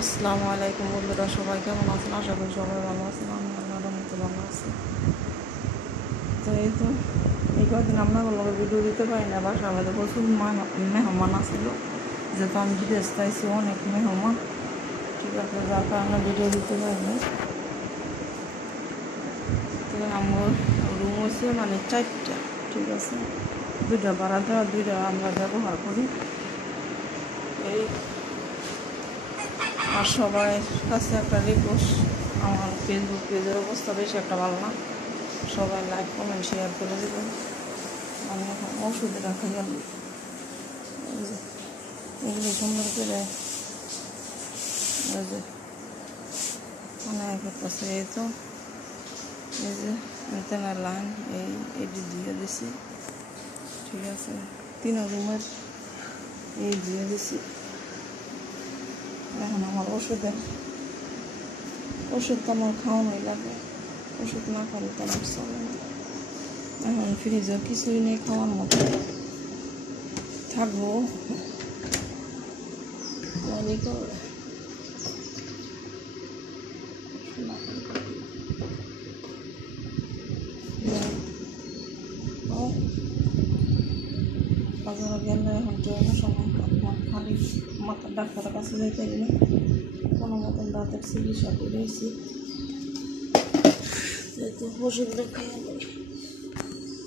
আসসালামু আলাইকুম বন্ধুরা, সবাই কেমন আছেন? আশা করি সবাই ভালো আছেন। আমি আল্লাহর মতো ভালো আছি। তো এই কদিন আপনাদের ভিডিও দিতে পারি না, বাসার মধ্যে প্রচুর মেহমান আসছিল, যেহেতু আমি বিদেশ চাইছি অনেক মেহমান, ঠিক আছে, যার কারণে ভিডিও দিতে পারিনি। তো আমার রুম হচ্ছে মানে 4টা, ঠিক আছে, 2টা ভাড়া দেওয়া, 2টা আমরা ব্যবহার করি। এই আর সবার কাছে একটা রিকোয়েস্ট, আমার ফেসবুক পেজের অবস্থা বেশি একটা ভালো না, সবাই লাইক কমেন্ট শেয়ার করে দেবেন। আমি এখন ওষুধ রাখা গেল, এগুলো সুন্দর করে ওই যে করতেছে। এই তো এই যে অ্যান্টেনার লাইন এটি দিয়ে দিছি, ঠিক আছে, 3 রুমের এই দিয়ে দিছি। এখন আমার ওষুধ তো আমার খাওয়ানোই লাগে, ওষুধ না খাওয়ালে তো আমার চলে না। এখন ফ্রিজে কিছুই নেই খাওয়ার মতো, থাকবো বাজারে গেলে এখন ট্রেনের সময় খালি মাথার ডাক্তারের কাছে যেতে গেলে কোনো মতন দাঁতের চিকিৎসা করেছি। তো ওষুধটা খেয়ে নেই,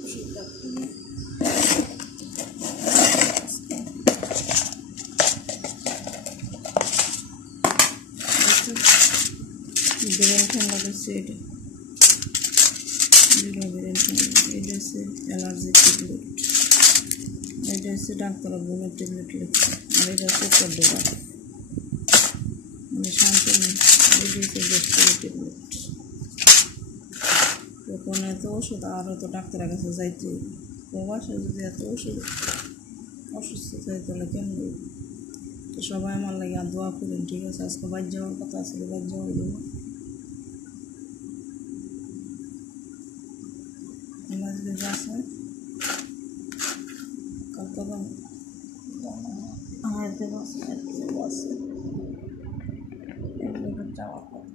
ওষুধটা খেয়ে ব্রেন ঠান্ডা করছে। এটা ব্রেন ঠান্ডা, এটা হচ্ছে অ্যালার্জির ট্যাবলেট, এটা হচ্ছে ডাক্তার বোনের ট্যাবলেট লিখছে, আর এটা হচ্ছে চোদ্দোটা মানে শান্তি নেই। এটা হচ্ছে ডক্টরের ট্যাবলেট। তখন এত ওষুধ, আরও তো ডাক্তারের কাছে যাইতে প্রবাসে যদি এত অসুস্থ থাকে তাহলে কেমন? তো সবাই আমার লাগে আর দোয়া করেন, ঠিক আছে। আজকে বাইর যাওয়ার কথা আসলে বাইর যাওয়াই দেবো, এমার্জেন্সি আছে কালকে আমার আছে যাওয়ার কথা।